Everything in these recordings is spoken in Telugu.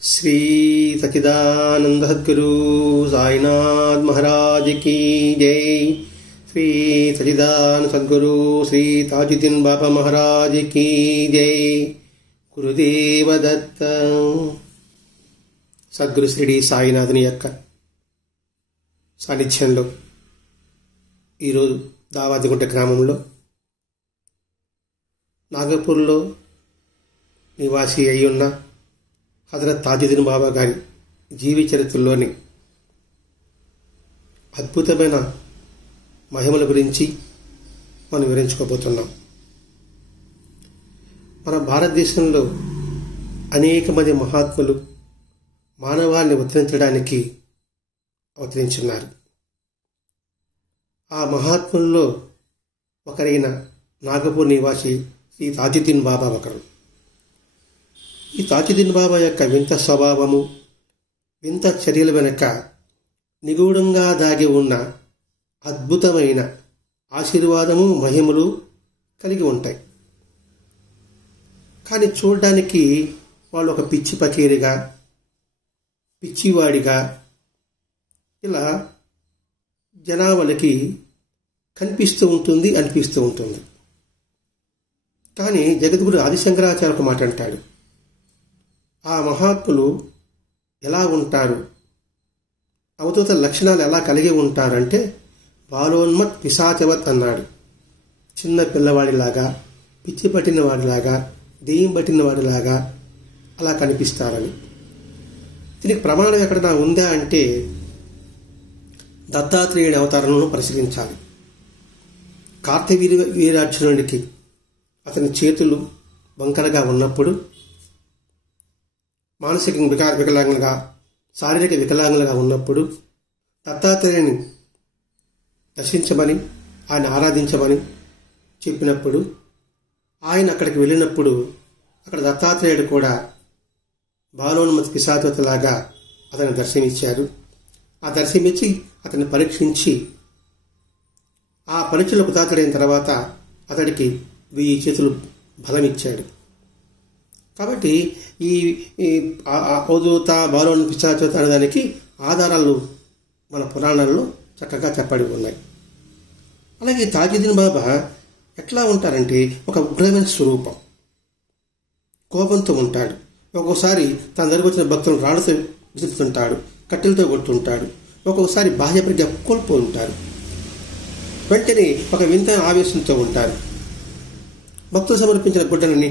श्री सच्चिदानंद सद्गुरु साईनाथ महाराज की जय। श्री सच्चिदानंद सद्गुरु श्री ताजुद्दीन बाबा महाराज की जय। गुरुदेव दत्त। సద్గురు శ్రీ సాయినాథుని యొక్క సాన్నిధ్యంలో ఈరోజు దావాదిగుంట గ్రామంలో నాగపూర్లో నివాసి అయి ఉన్న హజరత్ తాజుద్దీన్ బాబా గారి జీవిత చరిత్రలోని అద్భుతమైన మహిమల గురించి మనం వివరించుకోబోతున్నాం. మన భారతదేశంలో అనేక మంది మహాత్ములు మానవాన్ని ఉద్ధరించడానికి అవతరించున్నారు. ఆ మహాత్ముల్లో ఒకరైన నాగపూర్ నివాసి శ్రీ తాజుద్దీన్ బాబా ఒకరు. ఈ తాజుద్దీన్ బాబా యొక్క వింత స్వభావము, వింత చర్యల వెనుక నిగూఢంగా దాగి ఉన్న అద్భుతమైన ఆశీర్వాదము, మహిమలు కలిగి ఉంటాయి. కానీ చూడడానికి వాళ్ళు ఒక పిచ్చి పకీరిగా, పిచ్చివాడిగా ఇలా జనాభాలకి కనిపిస్తూ ఉంటుంది, అనిపిస్తూ ఉంటుంది. కానీ జగద్గురు ఆదిశంకరాచార్య ఒక మాట అంటాడు, ఆ మహాత్ములు ఎలా ఉంటారు, అవధూత లక్షణాలు ఎలా కలిగి ఉంటారంటే బాలోన్మత్ పిశాచవత్ అన్నాడు. చిన్న పిల్లవాడిలాగా, పిచ్చి పట్టిన వాడిలాగా, దెయ్యం పట్టిన వాడిలాగా అలా కనిపిస్తారని. దీనికి ప్రమాణం ఎక్కడైనా ఉందా అంటే దత్తాత్రేయుడి అవతారణను పరిశీలించాలి. కార్తవీర్యార్జునుడికి అతని చేతులు వంకరగా ఉన్నప్పుడు, మానసిక వికలాంగులుగా, శారీరక వికలాంగులుగా ఉన్నప్పుడు దత్తాత్రేయుని దర్శించమని, ఆయన ఆరాధించమని చెప్పినప్పుడు ఆయన అక్కడికి వెళ్ళినప్పుడు అక్కడ దత్తాత్రేయుడు కూడా బాలోన్మత్ పిశాచవతలాగా అతని దర్శనమిచ్చారు. ఆ దర్శనమిచ్చి అతన్ని పరీక్షించి ఆ పరీక్షలో కృతార్థుడైన తర్వాత అతడికి 1000 చేతులు బలమిచ్చాడు. కాబట్టి ఈ అవధూత బాలోన్మత్ పిశాచవత అనేదానికి ఆధారాలు మన పురాణాల్లో చక్కగా చెప్పబడి ఉన్నాయి. అలాగే తాజుద్దీన్ బాబా ఎట్లా ఉంటారంటే ఒక ఉగ్రమైన స్వరూపం, కోపంతో ఉంటాడు. ఒక్కొక్కసారి తన దగ్గరకు వచ్చిన భక్తులను రాళ్లతో విసురుతుంటాడు, కట్టెలతో కొడుతుంటాడు. ఒక్కొక్కసారి బాహ్య ప్రజ్ఞ కోల్పోతుంటారు. వెంటనే ఒక వింత ఆవేశంతో ఉంటారు. భక్తులు సమర్పించిన గుడ్డలని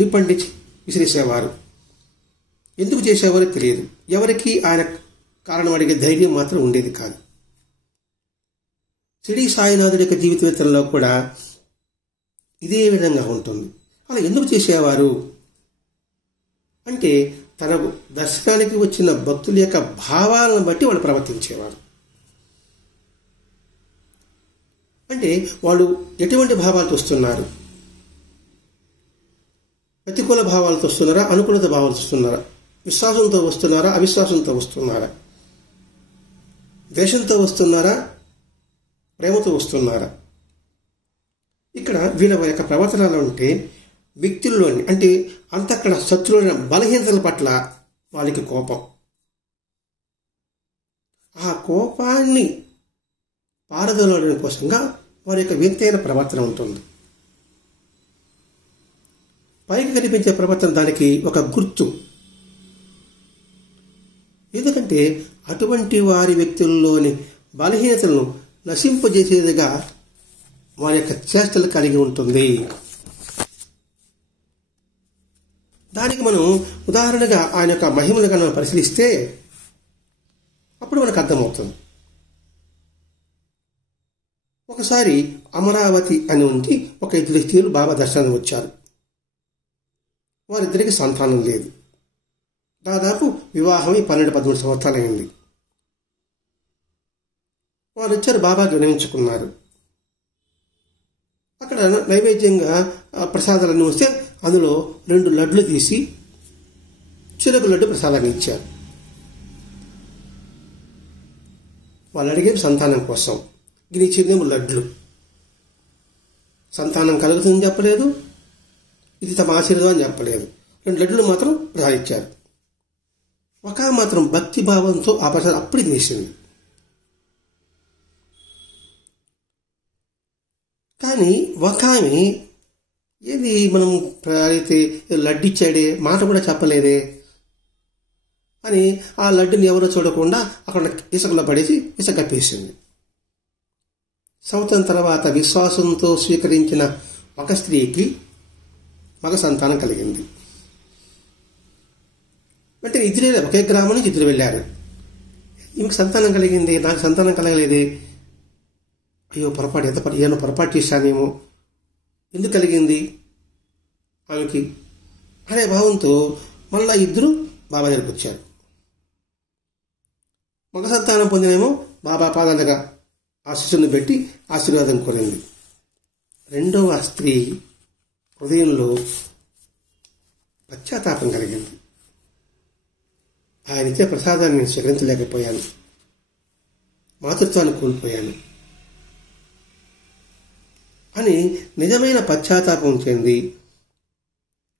నిప్పండించి విసిరేసేవారు. ఎందుకు చేసేవారో తెలియదు. ఎవరికి ఆయన కారణం అడిగే ధైర్యం మాత్రం ఉండేది కాదు. షిరిడి సాయినాథుడి యొక్క జీవిత చరిత్రలో కూడా ఇదే విధంగా ఉంటుంది. అలా ఎందుకు చేసేవారు అంటే తన దర్శనానికి వచ్చిన భక్తుల యొక్క భావాలను బట్టి వాళ్ళు ప్రవర్తించేవారు. అంటే వాళ్ళు ఎటువంటి భావాలతో వస్తున్నారు, ప్రతికూల భావాలతో వస్తున్నారా, అనుకూలత భావాలతో వస్తున్నారా, విశ్వాసంతో వస్తున్నారా, అవిశ్వాసంతో వస్తున్నారా, ద్వేషంతో వస్తున్నారా, ప్రేమతో వస్తున్నారా. ఇక్కడ వీళ్ళ యొక్క ప్రవర్తనలు ఉంటే వ్యక్తుల్లోని అంటే అంతక్కడ శత్రువులైన బలహీనతల పట్ల వాళ్ళకి కోపం, ఆ కోపాన్ని పారదోలడం కోసంగా వారి యొక్క వింతైన ప్రవర్తన ఉంటుంది. పైకి కనిపించే ప్రవర్తన దానికి ఒక గుర్తు. ఎందుకంటే అటువంటి వారి వ్యక్తుల్లోని బలహీనతలను నశింపజేసేదిగా వారి యొక్క చేష్టలు కలిగి ఉంటుంది. దానికి మనం ఉదాహరణగా ఆయన యొక్క మహిమను కనుక పరిశీలిస్తే అప్పుడు మనకు అర్థమవుతుంది. ఒకసారి అమరావతి అని ఉంది ఒక 2 స్త్రీలు బాబా దర్శనానికి వచ్చారు. వారిద్దరికి సంతానం లేదు. దాదాపు వివాహం 12-13 సంవత్సరాలు అయింది. వారు వచ్చారు, బాబాకి వినవించుకున్నారు. అక్కడ నైవేద్యంగా ప్రసాదాలన్నీ వస్తే అందులో 2 లడ్లు తీసి చిరకు లడ్డు ప్రసాదాన్ని ఇచ్చారు. వాళ్ళు అడిగేది సంతానం కోసం. ఇది ఇచ్చిందేమో లడ్లు. సంతానం కలుగుతుందని చెప్పలేదు, ఇది తమ ఆశీర్వాదం అని చెప్పలేదు. 2 లడ్లు మాత్రం ప్రసాదించారు. ఒక మాత్రం భక్తి భావంతో ఆ ప్రసాదం అప్పటికి వేసింది. కానీ ఒక ఆమె ఏది మనం అయితే లడ్డిచ్చాడే, మాట కూడా చెప్పలేదే అని ఆ లడ్డుని ఎవరో చూడకుండా అక్కడ ఇసుకలో పడేసి ఇసుక కప్పేసింది. సంవత్సరం తర్వాత విశ్వాసంతో స్వీకరించిన ఒక స్త్రీకి మగ సంతానం కలిగింది. అంటే ఇద్దరే, ఒకే గ్రామం నుంచి ఇద్దరు వెళ్ళారు. ఈమెకు సంతానం కలిగింది, నాకు సంతానం కలగలేదే, అయ్యో పొరపాటు, ఏమో పొరపాటు చేశానేమో, ఎందుకు కలిగింది ఆమెకి అనే భావంతో మళ్ళా ఇద్దరు బాబా దగ్గరికి వచ్చారు. మగ సంతానం పొందినేమో బాబా పాదాలుగా ఆ శిశువుని పెట్టి ఆశీర్వాదం కోరింది. రెండవ స్త్రీ హృదయంలో పశ్చాత్తాపం కలిగింది. ఆయన ఇచ్చే ప్రసాదాన్ని నేను స్వీకరించలేకపోయాను, మాతృత్వాన్ని కోల్పోయాను అని నిజమైన పశ్చాత్తాపం చెంది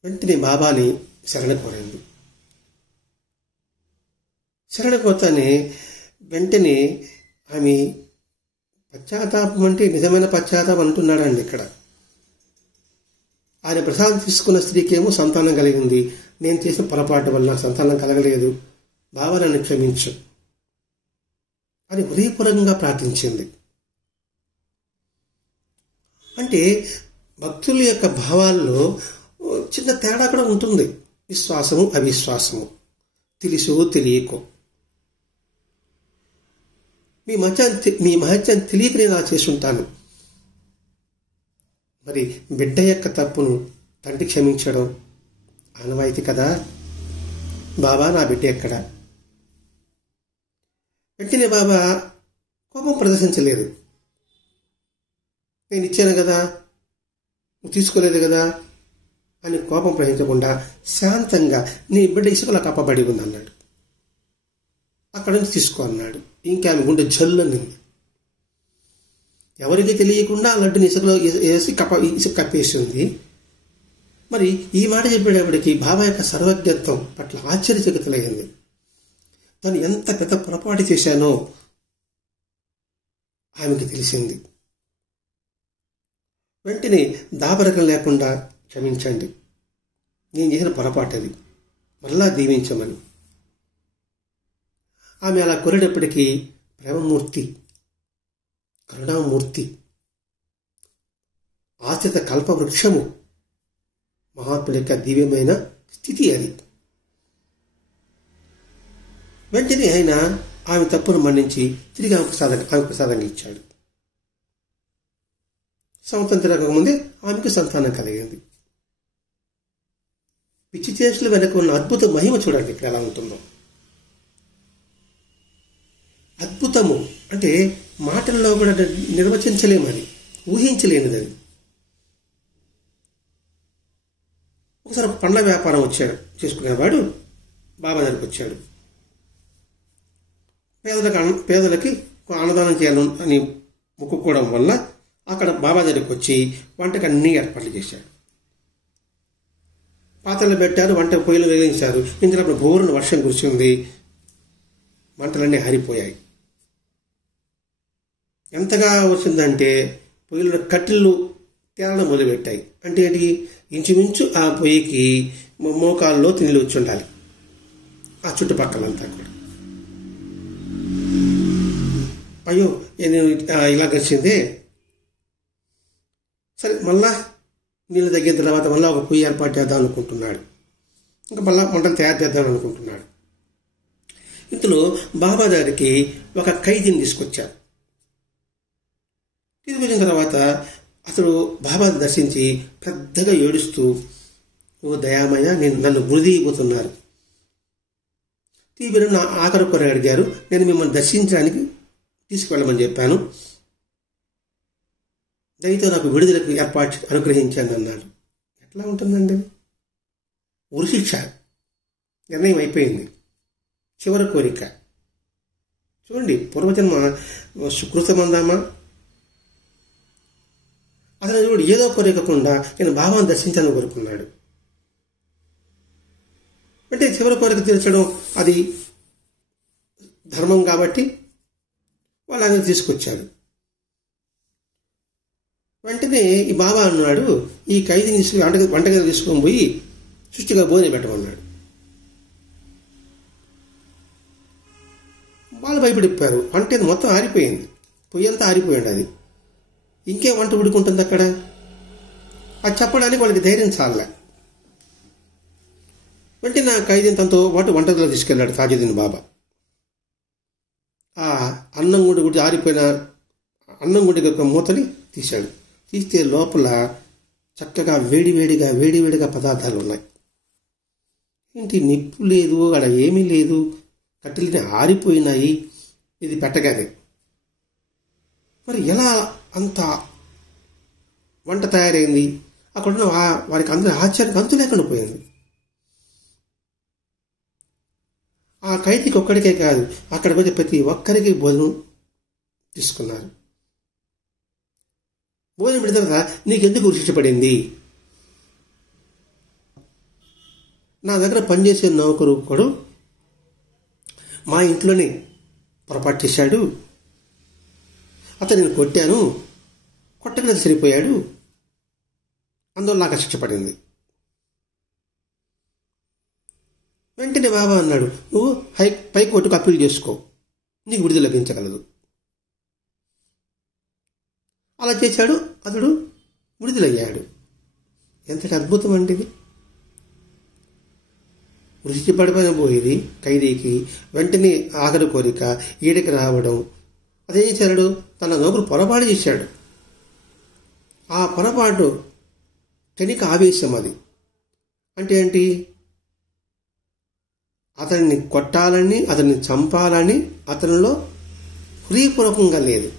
వెంటనే బాబాని శరణ కోరింది. శరణ కోతనే వెంటనే ఆమె పశ్చాత్తాపం అంటే నిజమైన పశ్చాత్తాపం అంటున్నాడండి ఇక్కడ. ఆయన ప్రసాదం తీసుకున్న స్త్రీకేమో సంతానం కలిగింది, నేను చేసిన పొరపాటు వల్ల సంతానం కలగలేదు, బాబా నన్ను క్షమించు అని హృదయపూర్వకంగా ప్రార్థించింది. అంటే భక్తుల యొక్క భావాల్లో చిన్న తేడా కూడా ఉంటుంది. విశ్వాసము అవిశ్వాసము, తెలుసో తెలియకో. మీ మహత్యం తెలియక నేను అలా చేసుంటాను. మరి బిడ్డ యొక్క తప్పును తండ్రి క్షమించడం ఆనవాయితీ కదా. బాబా నా బిడ్డ ఎక్కడ? వెంటనే బాబా కోపం ప్రదర్శించలేదు. నేను ఇచ్చాను కదా, నువ్వు తీసుకోలేదు కదా అని కోపం ప్రవహించకుండా శాంతంగా నీ బిడ్డ ఇసుకలో కప్పబడి ఉంది అన్నాడు. అక్కడ నుంచి తీసుకో అన్నాడు. ఇంకా ఆమె గుండె జల్లునింది. ఎవరికి తెలియకుండా లడ్డుని ఇసుకలో వేసి ఇసుక కప్పేసింది. మరి ఈ మాట చెప్పేటప్పటికి బాబా యొక్క సర్వజ్ఞత్వం పట్ల ఆశ్చర్యచకితులైంది. తను ఎంత పెద్ద పొరపాటు చేశానో ఆమెకి తెలిసింది. వెంటనే దాపరకం లేకుండా క్షమించండి, నేను చేసిన పొరపాటు అది, మళ్ళా దీవించమని. ఆమె అలా కోరేటప్పటికీ ప్రేమమూర్తి, కరుణామూర్తి, ఆశ్రిత కల్పవృక్షము మహాత్ముల యొక్క దివ్యమైన స్థితి అది. వెంటనే ఆయన ఆమె తప్పును మన్నించి తిరిగి ఆమె ప్రసాదంగా ఇచ్చాడు. సంవత్సరం తిరగకముందే ఆమెకు సంతానం కలిగింది. పిచ్చి చేష్టల వెనక ఉన్న అద్భుత మహిమ చూడండి ఇక్కడ ఎలా ఉంటుందో. అద్భుతము అంటే మాటల్లో కూడా నిర్వచించలేము, అది ఊహించలేనిది. అది ఒకసారి పండ్ల వ్యాపారం చేసుకునేవాడు బాబా దగ్గరికి వచ్చాడు. పేదలకి అన్నదానం చేయాలని మొక్కుకోవడం వల్ల అక్కడ బాబా దగ్గరికి వచ్చి వంటకు అన్ని ఏర్పాట్లు చేశాడు. పాత్రలు పెట్టారు, వంట పొయ్యిలు వెలిగించారు. ఇందులో అప్పుడు బోరున వర్షం కురిసింది, మంటలన్నీ ఆరిపోయాయి. ఎంతగా వచ్చిందంటే పొయ్యిలో కట్టెలు తేలడం మొదలుపెట్టాయి. అంటే ఏంటి, ఇంచుమించు ఆ పొయ్యికి మోకాల్లో తిండి వచ్చి ఉండాలి ఆ చుట్టుపక్కలంతా కూడా. అయ్యో నేను ఇలా వచ్చిందే, సరే మళ్ళా నీళ్ళు తగ్గిన తర్వాత మళ్ళీ ఒక పొయ్యి ఏర్పాటు చేద్దాం అనుకుంటున్నాడు. ఇంకా మళ్ళా వంటలు తయారు చేద్దాం అనుకుంటున్నాడు. ఇంతలో బాబా దగ్గరికి ఒక ఖైదీని తీసుకొచ్చారు. తీసుకొచ్చిన తర్వాత అతడు బాబాను దర్శించి పెద్దగా ఏడుస్తూ, ఓ దయామయ్య, నన్ను గురిదీయబోతున్నారు, తీవ్ర నా ఆఖరి కొర అడిగారు, నేను మిమ్మల్ని దర్శించడానికి తీసుకువెళ్ళమని చెప్పాను, దయతో నాకు విడుదలకు ఏర్పాటు అనుగ్రహించాను అన్నాడు. ఎట్లా ఉంటుందండి? ఉరిశిక్ష నిర్ణయం అయిపోయింది, చివరి కోరిక. చూడండి, పూర్వజన్మ సుకృతమందామా. అతను చూడు ఏదో కోరికకుండా నేను బాబాను దర్శించాలని కోరుకున్నాడు. అంటే చివరి కోరిక తీర్చడం అది ధర్మం కాబట్టి వాళ్ళు ఆయన తీసుకొచ్చాడు. వెంటనే ఈ బాబా అన్నాడు, ఈ ఖైదీని తీసుకుని వంటగది తీసుకొని పోయి శుచిగా భోజనం పెట్టమన్నాడు. వాళ్ళు భయపడిపోయారు. వంట మొత్తం ఆరిపోయింది, పొయ్యి అంతా ఆరిపోయింది. అది ఇంకే వంట ఉడుకుంటుంది అక్కడ? అది చెప్పడానికి వాళ్ళకి ధైర్యం చాలే. వెంటనే నా ఖైదీని తనతో పాటు వంటగదిలో తీసుకెళ్లాడు తాజుద్దీన్ బాబా. ఆ అన్నం గుడి ఆరిపోయిన అన్నం గుడి యొక్క మూతని తీశాడు. తీస్తే లోపల చక్కగా వేడివేడిగా పదార్థాలు ఉన్నాయి. ఏంటి, నిప్పు లేదు, అక్కడ ఏమీ లేదు, కట్టెలని ఆరిపోయినాయి. ఇది పెట్టగానే మరి ఎలా అంత వంట తయారైంది? అక్కడున్న వారికి అందరూ ఆశ్చర్యానికి అంతు లేకుండా పోయింది. ఆ ఖైదీకి ఒక్కడికే కాదు, అక్కడికి వచ్చే ప్రతి ఒక్కరికి భోజనం తీసుకున్నారు. భోజనం పెడిన తర్వాత నీకెందుకు శిక్షపడింది? నా దగ్గర పనిచేసే నౌకరు ఒకడు మా ఇంట్లోనే పొరపాటు చేశాడు, అతను నేను కొట్టాను, కొట్టకుండా సరిపోయాడు, అందువల్ల నాకు శిక్ష పడింది. వెంటనే బాబా అన్నాడు, నువ్వు పైకోర్టుకు అప్పీల్ చేసుకో, నీకు విడుదల లభించగలదు. అలా చేశాడు, అతడు విడుదలయ్యాడు. ఎంతటి అద్భుతం అంటే ఇది! వృష్టి పడిపోయేది ఖైదీకి వెంటనే ఆఖరి కోరిక ఈడకి రావడం. అదేం చేశాడు, తన నౌకరు పొరపాటు చేశాడు. ఆ పొరపాటు క్షణిక ఆవేశం. అది అంటే ఏంటి, అతన్ని కొట్టాలని, అతన్ని చంపాలని అతనిలో హృదయపూర్వకంగా లేదు.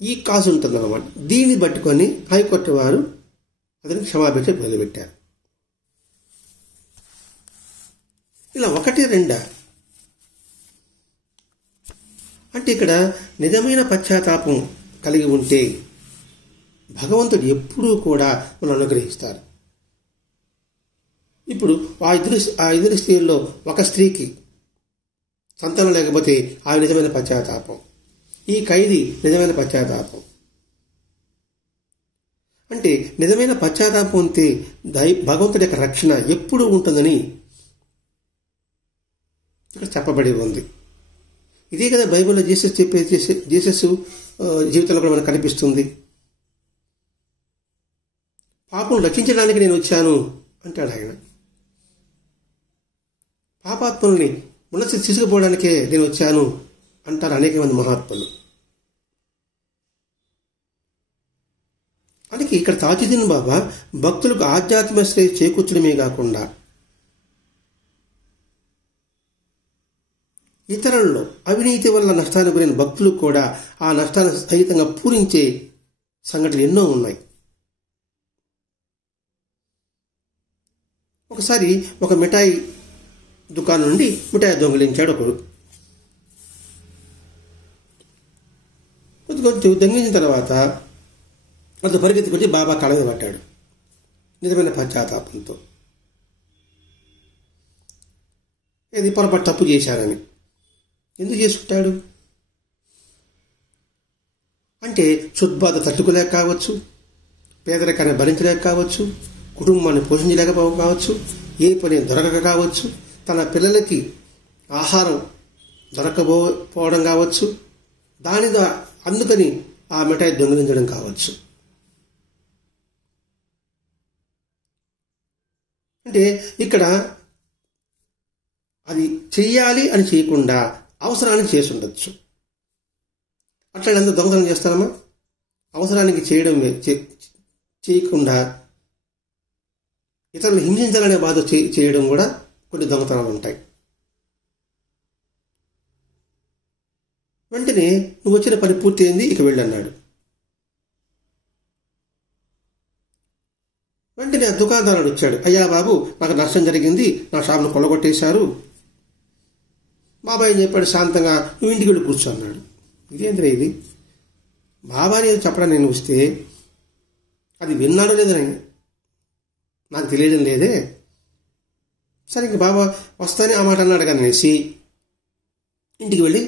ఈ కాసు ఉంటుంది అన్నమాట. దీన్ని పట్టుకొని హైకోర్టు వారు అతనికి క్షమాభిక్ష మొదలుపెట్టారు. ఇలా 1-2 అంటే ఇక్కడ నిజమైన పశ్చాత్తాపం కలిగి ఉంటే భగవంతుడు ఎప్పుడూ కూడా మనం అనుగ్రహిస్తారు. ఇప్పుడు ఆ ఇద్దరు స్త్రీల్లో ఒక స్త్రీకి సంతానం లేకపోతే ఆ నిజమైన పశ్చాత్తాపం, ఈ ఖైదీ నిజమైన పశ్చాత్తాపం. అంటే నిజమైన పశ్చాత్తాపం ఉంటే భగవంతుడి యొక్క రక్షణ ఎప్పుడూ ఉంటుందని ఇక్కడ చెప్పబడి ఉంది. ఇదే కదా బైబిల్లో జీసస్ చెప్పేది. జీసస్ జీవితంలో కూడా మనకు కనిపిస్తుంది. పాపం రక్షించడానికి నేను వచ్చాను అంటాడు ఆయన. పాపాత్ముల్ని మనసు తీసుకుపోవడానికే నేను వచ్చాను అంటారు అనేక మంది మహాత్ములు. అందుకే ఇక్కడ తాజుద్దీన్ బాబా భక్తులకు ఆధ్యాత్మిక శ్రేయ చేకూర్చడమే కాకుండా ఇతరుల్లో అవినీతి వల్ల నష్టానికి గురైన భక్తులు కూడా ఆ నష్టాన్ని సహితంగా పూరించే సంఘటనలు ఎన్నో ఉన్నాయి. ఒకసారి ఒక మిఠాయి దుకాణం నుండి మిఠాయి దొంగిలించాడు ఒకడు. కొంచెం దొంగిలించిన తర్వాత అతను పరిగెత్తుకొచ్చి బాబా కళ మీద పట్టాడు నిజమైన పశ్చాత్తాపంతో. ఇది పొరపాటు తప్పు చేశారని. ఎందుకు చేసుకుంటాడు అంటే క్షుద్బాధ తట్టుకోలేక కావచ్చు, పేదరికాన్ని భరించలేక కావచ్చు, కుటుంబాన్ని పోషించలేక కావచ్చు, ఏ పని దొరకక కావచ్చు, తన పిల్లలకి ఆహారం దొరకపోవడం కావచ్చు, అందుకని ఆ మిఠాయి దొంగిలించడం కావచ్చు. అంటే ఇక్కడ అది చెయ్యాలి అని చేయకుండా అవసరానికి చేసి ఉండొచ్చు. అట్లా ఎంత దొంగతనం చేస్తారమ్మా? అవసరానికి చేయకుండా ఇతరులు హింసించాలనే బాధ చేయడం కూడా కొన్ని దొంగతనాలు ఉంటాయి. వెంటనే నువ్వు వచ్చిన పని పూర్తయింది, ఇక వెళ్ళన్నాడు. వెంటనే ఆ దుకాణదారుడు వచ్చాడు. అయ్యా బాబు, నాకు నష్టం జరిగింది, నా షాప్ను కొల్లగొట్టేశారు. బాబా ఏం చెప్పాడు, శాంతంగా నువ్వు ఇంటికి వెళ్ళి కూర్చో అన్నాడు. ఇదేంద్ర ఇది, బాబాని చెప్పడానికి నేను వస్తే అది విన్నాడో లేదని నాకు తెలియడం లేదే. సరే ఇంక బాబా వస్తానే ఆ మాట అన్నాడు అనేసి ఇంటికి వెళ్ళి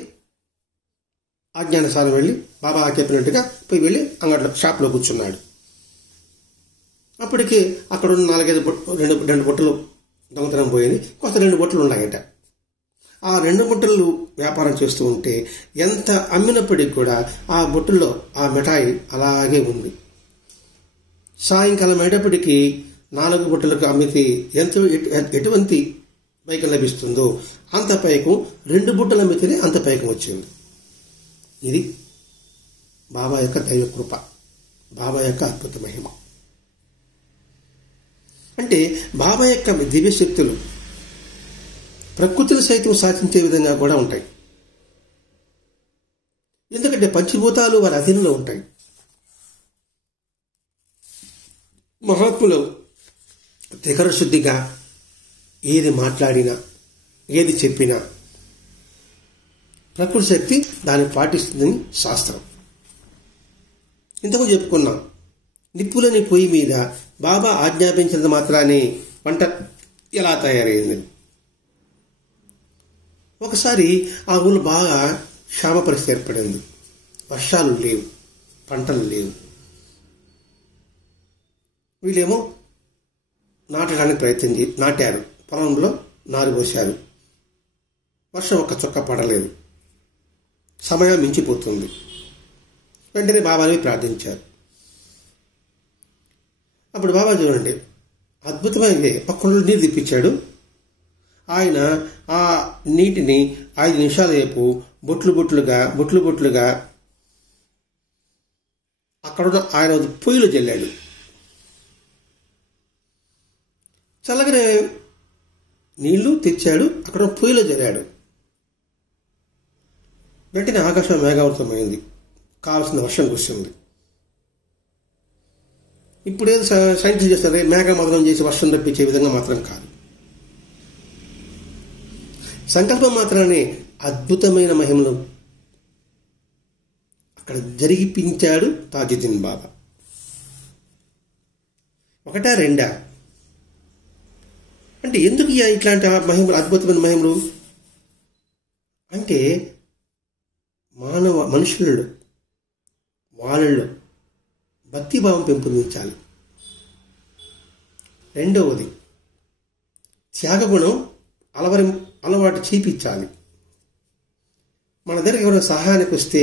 ఆజ్ఞానుసారం వెళ్ళి బాబా చెప్పినట్టుగా పోయి వెళ్ళి అంగట్లో షాప్లో కూర్చున్నాడు. అప్పటికి అక్కడ ఉన్న 4-5 బుట్టలు దొంగతనం పోయింది. కొత్త 2 బుట్టలు ఉన్నాయట. ఆ 2 బుట్టలు వ్యాపారం చేస్తూ ఉంటే ఎంత అమ్మినప్పటికి కూడా ఆ బుట్టల్లో ఆ మిఠాయి అలాగే ఉంది. సాయంకాలం అయ్యేటప్పటికీ 4 బుట్టలకు అమ్మితే ఎటువంటి పైకం లభిస్తుందో అంత పైకం 2 బుట్టలు అమ్మితేనే అంత పైకం వచ్చింది. ఇది బాబా యొక్క దైవ కృప, బాబా యొక్క అద్భుత మహిమ. అంటే బాబా యొక్క దివ్య శక్తులు ప్రకృతిని సైతం సాధించే విధంగా కూడా ఉంటాయి. ఎందుకంటే పంచభూతాలు వారి అధీనంలో ఉంటాయి. మహాత్ములు త్రికర శుద్ధిగా ఏది మాట్లాడినా ఏది చెప్పినా ప్రకృతి శక్తి దాన్ని పాటిస్తుందని శాస్త్రం. ఇంతకు చెప్పుకున్నాం, నిప్పులని పొయ్యి మీద బాబా ఆజ్ఞాపించినంత మాత్రాన్ని వంట ఎలా తయారైందని. ఒకసారి ఆ ఊళ్ళో బాగా క్షామ పరిస్థితి ఏర్పడింది. వర్షాలు లేవు, పంటలు లేవు. వీళ్ళేమో నాటడానికి ప్రయత్నం నాటారు, పొలంలో నారు పోశారు. వర్షం ఒక్క చుక్క పడలేదు. సమయం మించిపోతుంది. వెంటనే బాబాని ప్రార్థించారు. అప్పుడు బాబా చూడండి అద్భుతమైనది, ఒక కుండలో నీరు తెప్పించాడు. ఆయన ఆ నీటిని 5 నిమిషాల సేపు బొట్లు బొట్లుగా అక్కడున్న ఆయన పొయ్యిలో చల్లాడు. చల్లగానే నీళ్లు తెచ్చాడు, అక్కడ పొయ్యిలో చల్లాడు. వెంటనే ఆకాశం మేఘావృతమైంది, కావాల్సిన వర్షం కురిసింది. ఇప్పుడేదో సైన్స్ చేస్తారే, మేఘమదనం చేసి వర్షం రప్పించే విధంగా మాత్రం కాదు. సంకల్పం మాత్రాన్ని అద్భుతమైన మహిమలు అక్కడ జరిగిపించాడు తాజుద్దీన్ బాబా. 1-2 అంటే ఎందుకు ఇట్లాంటి మహిమలు, అద్భుతమైన మహిమలు అంటే మనుషులలో వాళ్ళలో భక్తిభావం పెంపొందించాలి. 2వది త్యాగగుణం అలవాటు చేయించాలి. మన దగ్గర ఎవరైనా సహాయానికి వస్తే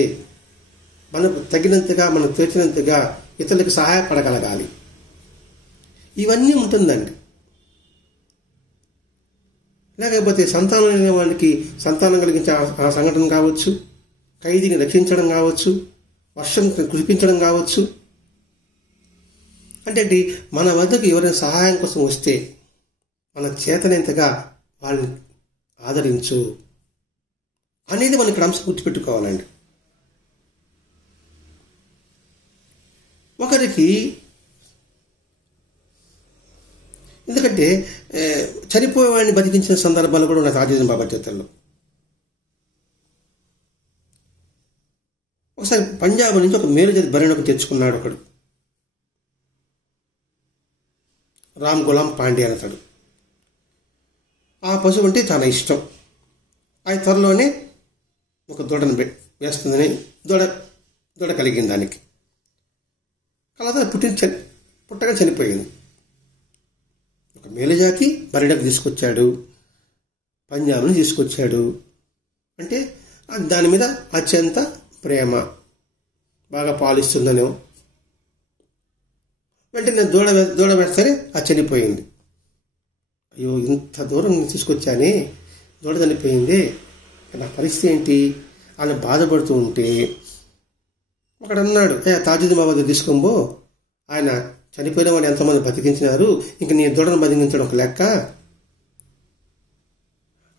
మనకు తగినంతగా, మనకు తోచినంతగా ఇతరులకు సహాయపడగలగాలి. ఇవన్నీ ఉంటుందండి. లేకపోతే సంతానం లేని వానికి సంతానం కలిగించే ఆ సంఘటన కావచ్చు, ఖైదీని రక్షించడం కావచ్చు, వర్షం కురిపించడం కావచ్చు. అంటే మన వద్దకు ఎవరైనా సహాయం కోసం వస్తే మన చేతనంతగా వాళ్ళని ఆదరించు అనేది మనం ఇక్కడ అంశం గుర్తుపెట్టుకోవాలండి. ఒకరికి ఎందుకంటే చనిపోయేవాడిని బతికించిన సందర్భాలు కూడా ఉన్నాయి తాజుద్దీన్ బాబా చేతుల్లో. ఒకసారి పంజాబ్ నుంచి ఒక మేలుజాతి బర్రెను తెచ్చుకున్నాడు ఒకడు, రామ్ గులాం పాండే అతడు. ఆ పశువు అంటే చాలా ఇష్టం. ఆ త్వరలోనే ఒక దూడను వేస్తుందని దూడ కలిగింది దానికి. అలా పుట్టగా చనిపోయింది. ఒక మేలుజాతి బర్రెడకు తీసుకొచ్చాడు, పంజాబ్ని తీసుకొచ్చాడు. అంటే దాని మీద అత్యంత ప్రేమ, బాగా పాలిస్తుందనో. వెంటనే దూడ వేస్తేనే అది చనిపోయింది. అయ్యో ఇంత దూరం తీసుకొచ్చానే, దూడ చనిపోయింది, నా పరిస్థితి ఏంటి అని బాధపడుతూ ఉంటే ఒకడన్నాడు, తాజుద్దీన్ బాబా దగ్గర తీసుకోబో, ఆయన చనిపోయిన వాడిని ఎంతమంది బతికించినారు, ఇంక నీ దూడను బతికించడం ఒక లెక్క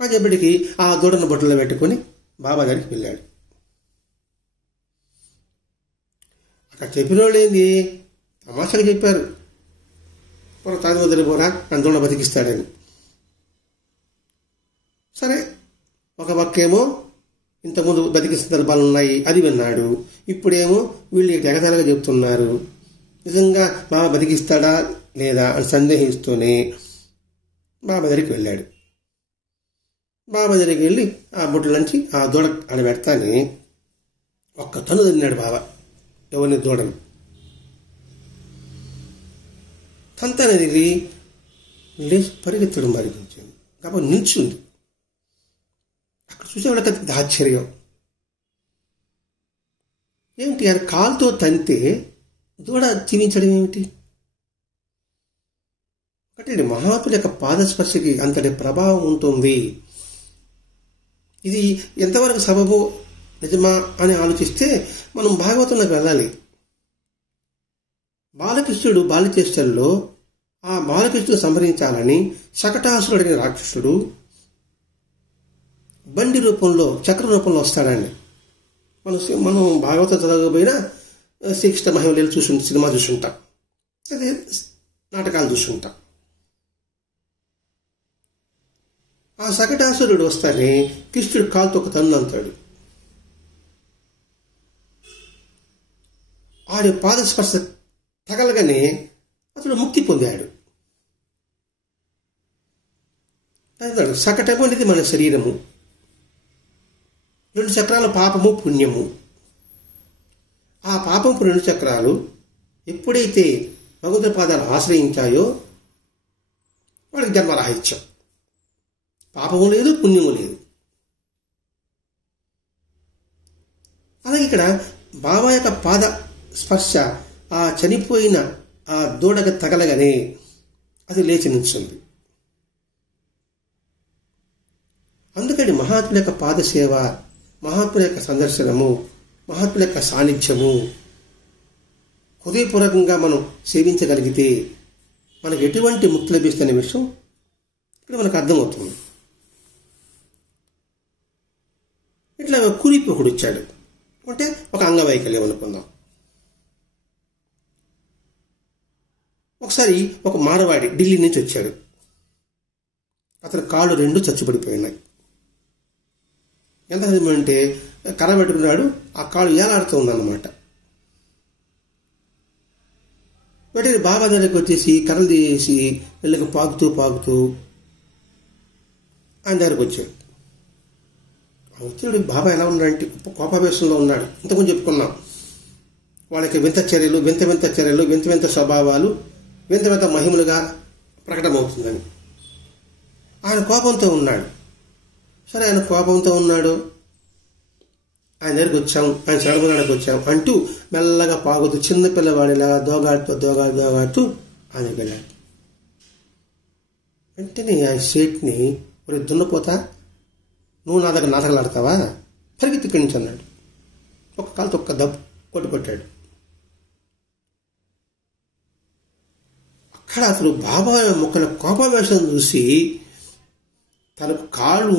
అని చెప్పటికి ఆ దూడను బొట్టలో పెట్టుకొని బాబా దగ్గరికి వెళ్ళాడు. అక్కడ చెప్పిన వాళ్ళు ఏంది తమాషాగా చెప్పారు, తాజు వదిలిపోరా నన్ను దూడ బతికిస్తాడని. సరే, ఒక పక్కేమో ఇంతకుముందు బతికిన సందర్భాలు ఉన్నాయి అది విన్నాడు, ఇప్పుడేమో వీళ్ళు ఎగతాళిగా చెప్తున్నారు. నిజంగా బాబా బతికిస్తాడా లేదా అని సందేహిస్తూనే బాబా దగ్గరికి వెళ్ళాడు. బాబా దగ్గరికి వెళ్ళి ఆ బుట్టలోంచి ఆ దూడ అని పెడతానే ఒక్క తను తిన్నాడు బాబా. ఎవరిని? దూడను. తంతానే తిరిగి లేచి పరిగెత్తడం మరిగించింది. కాబట్టి నిల్చుంది. అక్కడ చూసేవాళ్ళకి అది ఆశ్చర్యం. ఏమిటి ఆయన కాలుతో తంతే దూడ జీవించడం ఏమిటి? ఒకటి మహాత్ముల యొక్క పాదస్పర్శకి అంతటి ప్రభావం ఉంటుంది. ఇది ఎంతవరకు సబబు నిజమా అని ఆలోచిస్తే మనం భాగవతంలోకి వెళ్ళాలి. బాలకృష్ణుడు బాల్యచేష్టల్లో ఆ బాలకృష్ణుడు సంహరించాలని శకటాసురుడైన రాక్షసుడు బండి రూపంలో, చక్ర రూపంలో వస్తాడండి. మనం భాగవతం చదవకపోయినా శ్రీకృష్ణ మహిమలు సినిమా చూసుంటాం, అదే నాటకాలు చూసుంటాం. ఆ శకటాసురుడు వస్తానే కృష్ణుడు కాలుతో ఒక తన్ను అంతాడు. ఆడి పాదస్పర్శ తగలగానే అతడు ముక్తి పొందాడు. శకటము అనేది మన శరీరము, 2 చక్రాల పాపము పుణ్యము. ఆ పాపము 2 చక్రాలు ఎప్పుడైతే భగవంతుడి పాదాలు ఆశ్రయించాయో వాడికి జన్మరాహిత్యం. పాపము లేదు, పుణ్యము లేదు. అలాగే ఇక్కడ బాబా యొక్క పాద స్పర్శ ఆ చనిపోయిన ఆ దూడగా తగలగానే అది లేచి నిల్చుంది. అందుకని మహాత్ముల యొక్క పాదసేవ, మహాత్ముల యొక్క సందర్శనము, మహాత్ముల యొక్క సాన్నిధ్యము హృదయపూర్వకంగా మనం సేవించగలిగితే మనకు ఎటువంటి ముక్తి లభిస్తున్న విషయం ఇక్కడ మనకు అర్థమవుతుంది. ఇట్లా కూలిపోకుడు వచ్చాడు అంటే ఒక అంగవైకల్యం అనుకుందాం. ఒకసారి ఒక మారవాడి ఢిల్లీ నుంచి వచ్చాడు. అతని కాళ్ళు 2 చచ్చుపడిపోయినాయి. ఎంత అంటే కర్ర పెట్టుకున్నాడు, ఆ కాళ్ళు ఏలాడుతూ ఉందన్నమాట. వెంటనే బాబా దగ్గరికి వచ్చేసి కర్రలు తీసి వెళ్ళకి పాకుతూ ఆయన దగ్గరకు వచ్చాడు. వచ్చాడు. బాబా ఎలా ఉన్నాడంటే కోపావేశంలో ఉన్నాడు. ఇంతకుముందు చెప్పుకున్నాం, వాళ్ళకి వింత చర్యలు, వింత స్వభావాలు, వింత మహిమలుగా ప్రకటమవుతుందని. ఆయన కోపంతో ఉన్నాడు. సరే, ఆయన కోపంతో ఉన్నాడు, ఆయన దగ్గరికి వచ్చాం, ఆయన శరణడానికి వచ్చాం అంటూ మెల్లగా పాగుతూ చిన్నపిల్లవాడిలా దోగాడుతూ ఆయన వెళ్ళాడు. వెంటనే ఆయన సేట్ని, ఒక దున్నపోతా, నువ్వు నా దగ్గర నాటకాలు ఆడతావా, పరిగెత్తి ఇక్కడి నుంచి అన్నాడు. ఒక కాలుతో ఒక్క దెబ్బ కొట్టాడు. అక్కడ అసలు బాబా మొక్కల కోపావేశం చూసి తనకు కాళ్ళు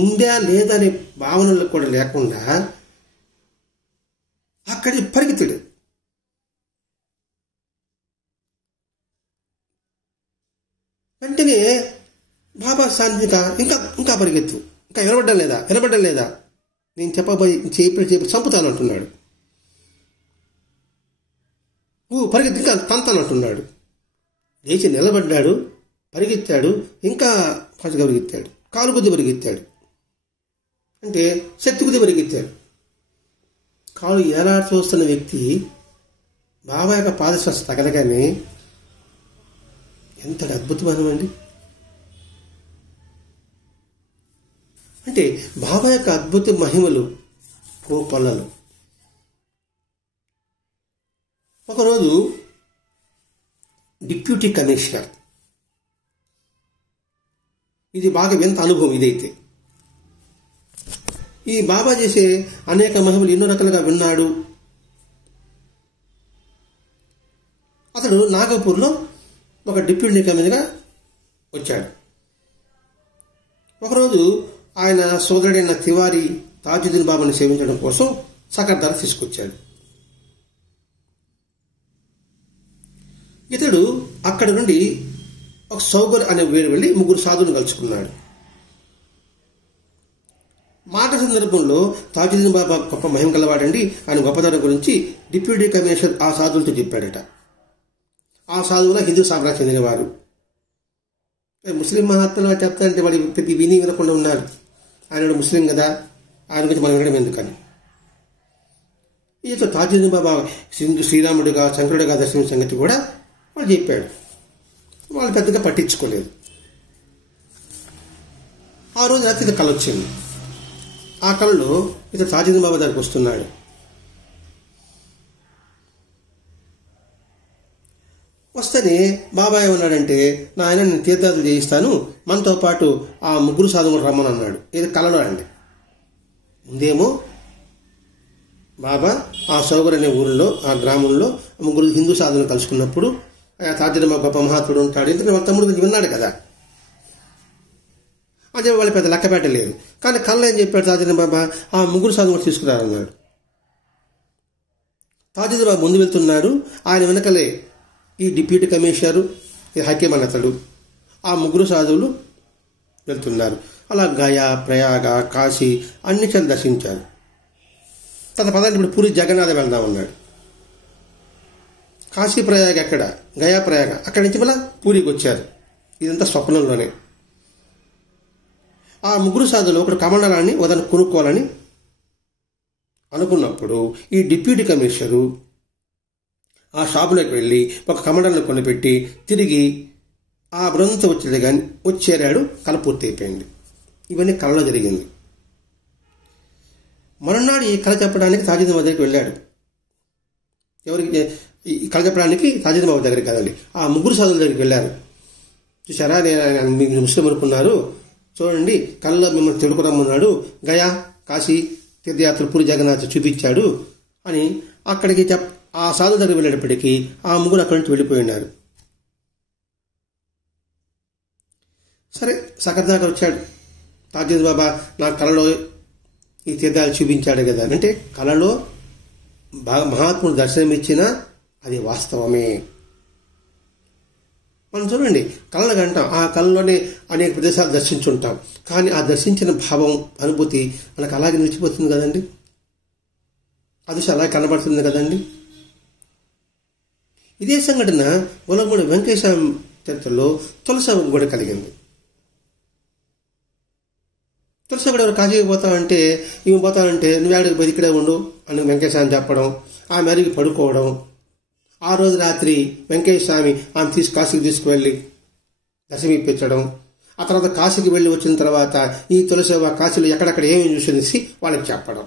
ఉందా లేదనే భావనలు కూడా లేకుండా అక్కడి పరిగెత్తాడు. వెంటనే బాబా శాంతిగా ఇంకా పరిగెత్తు, ఇంకా వినబడ్డం లేదా, నేను చెప్పబోయి చేపి చంపుతానంటున్నాడు. పరిగెత్తి ఇంకా తంతానంటున్నాడు. లేచి నిలబడ్డాడు, పరిగెత్తాడు, ఇంకా ఫాస్ట్గా పరిగెత్తాడు, కాలు కొద్ది పరిగెత్తాడు, అంటే శక్తి కొద్ది పరిగెత్తాడు. కాలు ఎలా చూస్తున్న వ్యక్తి బాబా యొక్క పాదస్పర్శ తగలగానే ఎంత అద్భుతమైనవండి. అంటే బాబా యొక్క అద్భుత మహిమలు కోపల్లలు. ఒకరోజు డిప్యూటీ కమిషనర్, ఇది బాగా వింత అనుభవం. ఇదైతే ఈ బాబా చేసే అనేక మహిమలు ఎన్నో రకాలుగా విన్నాడు. అతడు నాగపూర్లో ఒక డిప్యూటీ కమిషనర్గా వచ్చాడు. ఒకరోజు ఆయన సోదరుడైన తివారీ తాజుద్దీన్ బాబాని సేవించడం కోసం సకర్దార్ తీసుకొచ్చాడు. ఇతడు అక్కడి నుండి ఒక సౌగర్ అనే వేరు వెళ్ళి 3 సాధువులను కలుసుకున్నాడు. మాట సందర్భంలో తాజుద్దీన్ బాబా గొప్ప మహిమ కలవాడండి, ఆయన గొప్పతనం గురించి డిప్యూటీ కమిషనర్ ఆ సాధువులతో చెప్పాడట. ఆ సాధువుల హిందూ సామ్రాజ్యం చెందినవారు. ముస్లిం మహాత్ములు చెప్తారంటే వాడి ప్రతి విని వినకుండా ఉన్నారు. ఆయన ముస్లిం కదా, ఆయన గురించి మనం వినడం ఎందుకని. ఈతో తాజుద్దీన్ బాబా శ్రీరాముడిగా శంకరుడిగా దర్శనం సంగతి కూడా వాడు చెప్పాడు. వాళ్ళు పెద్దగా పట్టించుకోలేదు. ఆ రోజు రాత్రి ఇది కళ వచ్చింది. ఆ కళలో ఇతను తాజుద్దీన్ బాబా దగ్గరికి వస్తున్నాడు. వస్తేనే బాబా ఏమన్నాడంటే, నాయన నేను తీర్థయాత్రలు చేయిస్తాను, మనతో పాటు ఆ ముగ్గురు సాధువులు రమ్మని అన్నాడు. ఇది కళలో అండి. ముందేమో బాబా ఆ సౌగర్ అనే ఊరిలో, ఆ గ్రామంలో ముగ్గురు హిందూ సాధువులు కలుసుకున్నప్పుడు తాజుద్దీన్ బాబా గొప్ప మహాత్ముడు ఉంటాడు, ఎందుకంటే వాళ్ళ తమ్ముడు గురించి విన్నాడు కదా, అదే వాళ్ళు పెద్ద లెక్క పెట్టలేదు. కానీ కళ్ళ ఏం చెప్పాడు తాజుద్దీన్ బాబా, ఆ ముగ్గురు సాధువులు తీసుకురారన్నాడు. తాజుద్దీన్ బాబా ముందు వెళ్తున్నాడు, ఆయన వెనకలే ఈ డిప్యూటీ కమిషనరు, ఈ హకీం అతడు, ఆ ముగ్గురు సాధువులు వెళ్తున్నారు. అలా గయా, ప్రయాగ, కాశీ అన్ని చోట్ల దర్శించారు. పదండి ఇప్పుడు పూరి జగన్నాథ వెళ్దామన్నాడు. కాశీ ప్రయాగ ఎక్కడ, గయా ప్రయాగ, అక్కడి నుంచి మళ్ళీ పూరికి వచ్చారు. ఇదంతా స్వప్నంలోనే. ఆ ముగ్గురు సాధువులు ఒకడు కమండలాన్ని వదన కొనుక్కోవాలని అనుకున్నప్పుడు ఈ డిప్యూటీ కమిషనరు ఆ షాపులోకి వెళ్ళి ఒక కమండలను కొనిపెట్టి తిరిగి ఆ బృందంతో వచ్చేరాడు. కళ పూర్తయిపోయింది. ఇవన్నీ కళలో జరిగింది. మరునాడు ఈ కళ చెప్పడానికి తాజుద్దీన్ బాబా దగ్గరికి వెళ్ళాడు. ఎవరికి ఈ కళ చెప్పడానికి? తాజుద్దీన్ బాబా దగ్గరికి కదండి, ఆ ముగ్గురు సాధువుల దగ్గరికి వెళ్ళారు. చూసారా, నేను మీరు ముస్లిం అనుకున్నారు, చూడండి కళ్ళలో మిమ్మల్ని తిడుకురమ్మన్నాడు, గయా, కాశీ తీర్థయాత్ర, పూరి జగన్నాథ్ చూపించాడు అని అక్కడికి ఆ సాధువు దగ్గర వెళ్ళేటప్పటికీ ఆ ముగ్గురు అక్కడి నుంచి వెళ్ళిపోయినారు. సరే, సకర్దాకా వచ్చాడు తాజుద్దీన్ బాబా, నా కళలో ఈ తీర్థాలు చూపించాడు కదా అంటే, కళలో మహాత్ముడు దర్శనం ఇచ్చినా అది వాస్తవమే. మనం చూడండి, కళలు అంటాం, ఆ కళలోనే అనేక ప్రదేశాలు దర్శించుంటాం, కానీ ఆ దర్శించిన భావం, అనుభూతి మనకు అలాగే నిలిచిపోతుంది కదండి, అది అలాగే కనబడుతుంది కదండి. ఇదే సంఘటన గొల్లపూడి వెంకటేశ్వర చరిత్రలో తులసి కూడా కలిగింది. తులసి కూడా ఎవరు కాశీకి పోతామంటే, ఇవి పోతామంటే నువ్వు ఏడాదికి పోయి ఇక్కడే ఉండు అని వెంకటేశ్వరాన్ని చెప్పడం, ఆమె అరిగి పడుకోవడం. ఆ రోజు రాత్రి వెంకటేశ్వర స్వామి ఆమె కాశీకి తీసుకువెళ్ళి దర్శనం ఇప్పించడం. ఆ తర్వాత కాశీకి వెళ్ళి వచ్చిన తర్వాత ఈ తులసి కాశీలో ఎక్కడెక్కడ ఏమేమి చూసేసి వాళ్ళకి చెప్పడం.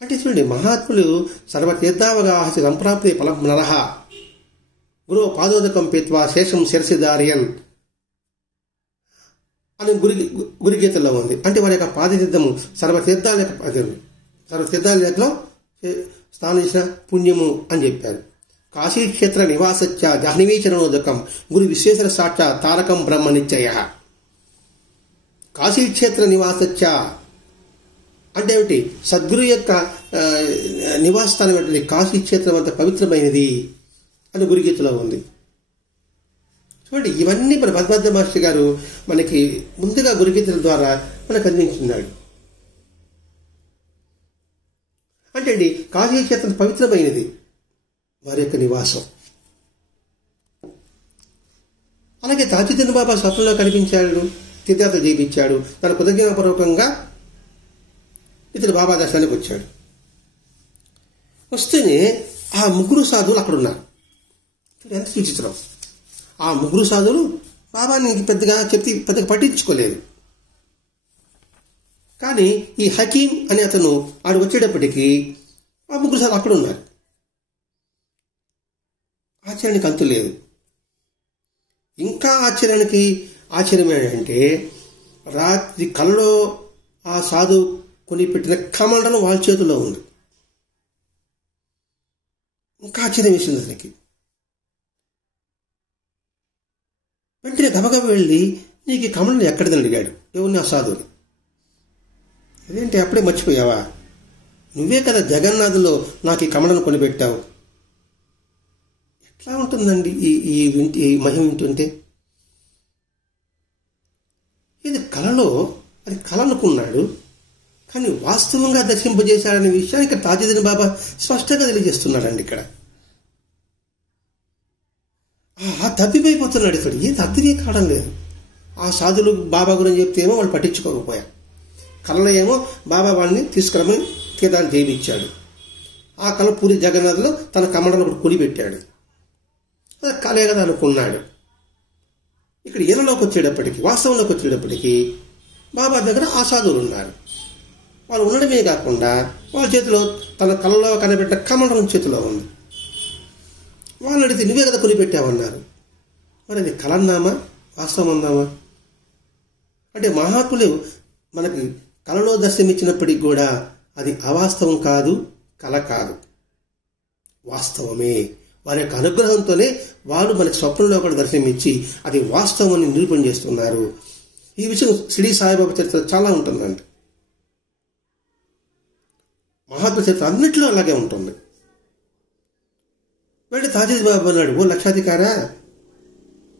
అంటే చూడండి, మహాత్ములు సర్వతీర్థావగాహసి సంప్రాప్తి ఫలం నరహ గురు పాదోదకం పీత్వా శేషం శిరసిదారియన్ అని గురుగీతల్లో ఉంది. అంటే వారి యొక్క పాదతీర్థము సర్వతీర్థాల యొక్క స్నానం చేసిన పుణ్యము అని చెప్పారు. కాశీక్షేత్ర నివాసచ్చ జాహ్నవీచరణోదకం గురు విశ్వేశ్వర సాక్షా తారకం బ్రహ్మ నిశ్చయ. కాశీక్షేత్ర నివాసచ్చ అంటే ఏమిటి? సద్గురు యొక్క నివాసస్థానం ఏంటంటే కాశీక్షేత్రం అంత పవిత్రమైనది అని గురుగీతలో ఉంది. చూడండి, ఇవన్నీ మన భద్రభద్ర మాస్టర్ గారు మనకి ముందుగా గురుగీతల ద్వారా మనకు అందించున్నాడు. అంటే అండి, కాశీక్షేత్రం పవిత్రమైనది వారి యొక్క నివాసం. అలాగే తాజుద్దీన్ బాబా స్వప్నంలో కనిపించాడు, తీర్థయాత్ర చేయించాడు. తన కృతజ్ఞతాపూర్వకంగా ఇతడు బాబా దర్శనానికి వచ్చాడు. వస్తేనే ఆ ముగ్గురు సాధువులు అక్కడ ఉన్నారు. ఎంత విచిత్రం! ఆ ముగ్గురు సాధువులు బాబాని పెద్దగా పెద్దగా పట్టించుకోలేదు. కానీ ఈ హకీం అనే అతను ఆడు వచ్చేటప్పటికీ ఆ ముగ్గురు సార్లు అక్కడ ఉన్నారు. ఆశ్చర్యానికి అంతు లేదు. ఇంకా ఆశ్చర్యం ఏంటంటే, రాత్రి కళ్ళలో ఆ సాధు కొనిపెట్టిన కమండలం వాళ్ళ చేతిలో ఉంది. ఇంకా ఆశ్చర్యం వేసింది అతనికి. వెంటనే గబగబ వెళ్ళి, నీకు ఈ కమండలం ఎక్కడిదని అడిగాడు. ఎవరిని? ఆ సాధువుని. అదేంటి, అప్పుడే మర్చిపోయావా? నువ్వే కదా జగన్నాథులో నాకు ఈ కమండలం కొనిపెట్టావు. ఎట్లా ఉంటుందండి ఈ మహిమ వింటుంటే? ఇది కళలో, అది కళ అనుకున్నాడు, కానీ వాస్తవంగా దర్శింపజేశాడనే విషయానికి తాజుద్దీన్ బాబా స్పష్టంగా తెలియజేస్తున్నాడండి ఇక్కడ. తప్పిపోయిపోతున్నాడు. ఇక్కడ ఏది అర్థమే కావడం లేదు. ఆ సాధులు బాబా గురించి చెప్తే ఏమో వాళ్ళు పట్టించుకోకపోయారు. కళలో ఏమో బాబా వాళ్ళని తీసుకురమని తీర్థాలు చేయించాడు. ఆ కళ పూరి జగన్నాథ్లో తన కమండలో ఒకటి కొలిపెట్టాడు. అది కళే కదా అనుకున్నాడు. ఇక్కడ ఈయనలోకి వచ్చేటప్పటికి, వాస్తవంలోకి వచ్చేటప్పటికి బాబా దగ్గర ఆ సాధువులు ఉన్నారు. వాళ్ళు ఉండడమే కాకుండా వాళ్ళ చేతిలో తన కళలో కనిపెట్టిన కమండలం చేతిలో ఉంది. వాళ్ళు అడిగితే నువ్వే కదా కొనిపెట్టామన్నారు. మరి అది కళ అన్నామా, వాస్తవం అందామా? అంటే మహాత్ములు మనకి కళలో దర్శనమిచ్చినప్పటికి కూడా అది అవాస్తవం కాదు, కళ కాదు, వాస్తవమే. వారి యొక్క అనుగ్రహంతోనే వాళ్ళు మనకి స్వప్నంలో కూడా దర్శనమిచ్చి అది వాస్తవం అని నిరూపణ చేస్తున్నారు. ఈ విషయం షిరిడి సాయిబాబా చరిత్ర చాలా ఉంటుందండి. మహాత్మ చరిత్ర అన్నింటిలో అలాగే ఉంటుంది. వెళ్ళి తాజీద్ బాబు అన్నాడు, ఓ లక్షాధికారా,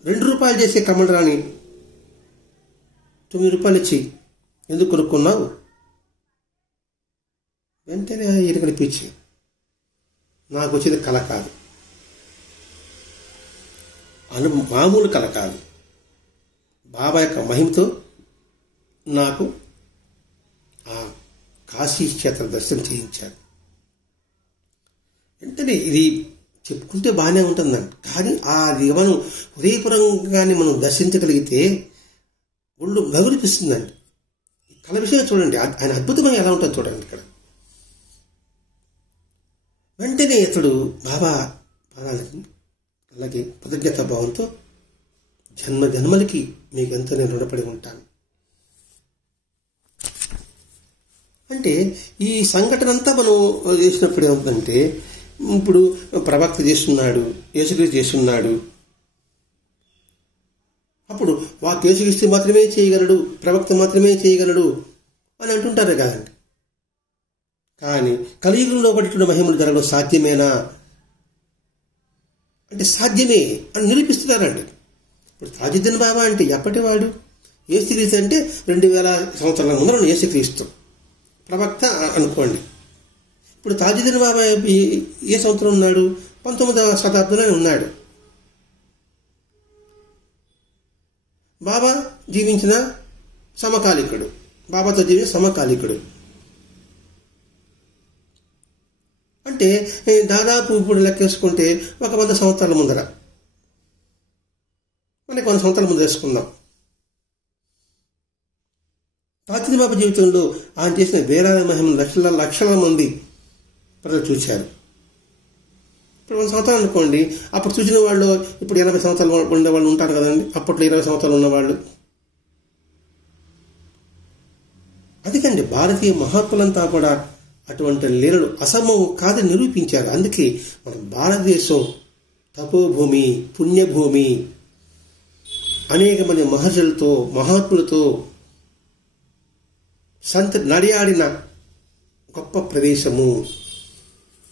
2 రూపాయలు చేసే కమండరాని 9 రూపాయలు ఇచ్చి ఎందుకు కొనుక్కున్నావు? వెంటనే ఈయన కనిపించి, నాకు వచ్చేది కళ కాదు, మామూలు కళ కాదు, బాబా యొక్క మహిమతో నాకు ఆ కాశీ క్షేత్ర దర్శనం చేయించాడు. వెంటనే ఇది చెప్పుకుంటే బాగానే ఉంటుందండి, కానీ అది మనం హృదయపూర్వకంగానే మనం దర్శించగలిగితే ఒళ్ళు గగురిపిస్తుందండి. కళ విషయం చూడండి, ఆయన అద్భుతమైన ఎలా ఉంటుంది చూడండి. ఇక్కడ వెంటనే ఇతడు బాబా పాదాలకి అలాగే కృతజ్ఞతా భావంతో జన్మ జన్మలకి మీకు ఎంతో నేను రుణపడి ఉంటాను అంటే, ఈ సంఘటన అంతా మనం చేసినప్పుడు ఏమవుతుందంటే, ఇప్పుడు ప్రవక్త చేస్తున్నాడు, యేసుక్రీస్తు చేస్తున్నాడు, అప్పుడు యేసుక్రీస్తు మాత్రమే చేయగలడు, ప్రవక్త మాత్రమే చేయగలడు అని అంటుంటారు కదండి. కానీ కలియుగంలో పడిన మహిమలు జరగడం సాధ్యమేనా అంటే సాధ్యమే అని నిరూపిస్తున్నారండి. ఇప్పుడు తాజుద్దీన్ బాబా అంటే ఎప్పటివాడు? యేసుక్రీస్తు అంటే 2000 సంవత్సరాల ముందర యేసుక్రీస్తు ప్రవక్త అనుకోండి. ఇప్పుడు తాజుద్దీన్ బాబా ఏ సంవత్సరం ఉన్నాడు? 19వ శతాబ్దంలో ఉన్నాడు. బాబా జీవించిన సమకాలికుడు, బాబాతో జీవించిన సమకాలికుడు అంటే దాదాపు ఇప్పుడు లెక్కేసుకుంటే 100 సంవత్సరాల ముందర, మనకి 100 సంవత్సరాల ముందు వేసుకుందాం. తాజుద్దీన్ బాబా జీవితంలో ఆయన చేసిన వేలాది మహిమలు లక్షల మంది ప్రజలు చూశారు. ఇప్పుడు 100 సంవత్సరాలు అనుకోండి, అప్పుడు చూసిన వాళ్ళు ఇప్పుడు 80 సంవత్సరాలు ఉండే వాళ్ళు ఉంటారు కదండి, అప్పట్లో 20 సంవత్సరాలు ఉన్నవాళ్ళు. అందుకండి భారతీయ మహాత్ములంతా కూడా అటువంటి లీలలు అసంభవం కాదని నిరూపించారు. అందుకే మన భారతదేశం తపోభూమి, పుణ్యభూమి, అనేక మంది మహర్షులతో మహాత్ములతో నడియాడిన గొప్ప ప్రదేశము.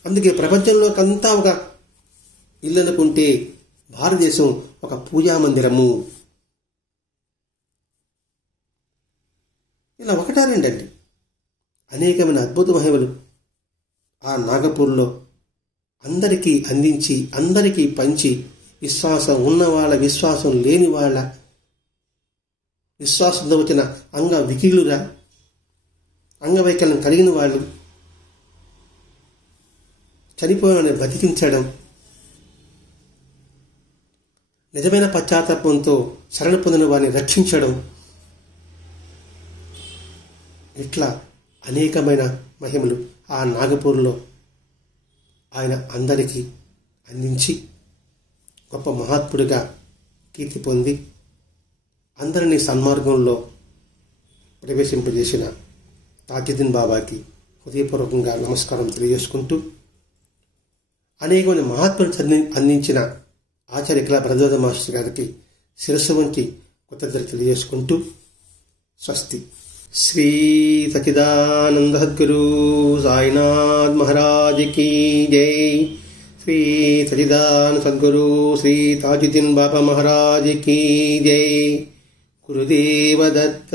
అందుకే ప్రపంచంలోకంతా ఒక ఇల్లు అనుకుంటే భారతదేశం ఒక పూజా మందిరము. ఇలా ఒకటా రెండండి, అనేకమైన అద్భుత మహిమలు ఆ నాగపూర్లో అందరికీ అందించి, అందరికీ పంచి, విశ్వాసం ఉన్నవాళ్ళ, విశ్వాసం లేని వాళ్ళ, విశ్వాసంతో వచ్చిన వికీలురా, అంగవైకల్యం కలిగిన వాళ్ళు చనిపోయిన బతికించడం, నిజమైన పశ్చాత్తాపంతో శరణ పొందిన వారిని రక్షించడం, ఇట్లా అనేకమైన మహిమలు ఆ నాగపూర్లో ఆయన అందరికీ అందించి గొప్ప మహాత్ముడిగా కీర్తి పొంది అందరినీ సన్మార్గంలో ప్రవేశింపజేసిన తాజుద్దీన్ బాబాకి హృదయపూర్వకంగా నమస్కారం తెలియజేసుకుంటూ, అనేకమైన మహాత్ములు అందించిన ఆచార్య కళా భరద్వాజ మాస్టర్ గారికి శిరస్సు వంచి కృతజ్ఞతలు తెలియజేసుకుంటూ స్వస్తి. శ్రీ సచ్చిదానంద సద్గురు సాయినాథ్ మహారాజ్ కీ జై. శ్రీ సచ్చిదానంద సద్గురు శ్రీ తాజుద్దీన్ బాబా మహారాజ్ కీ జై. గురుదేవ దత్త.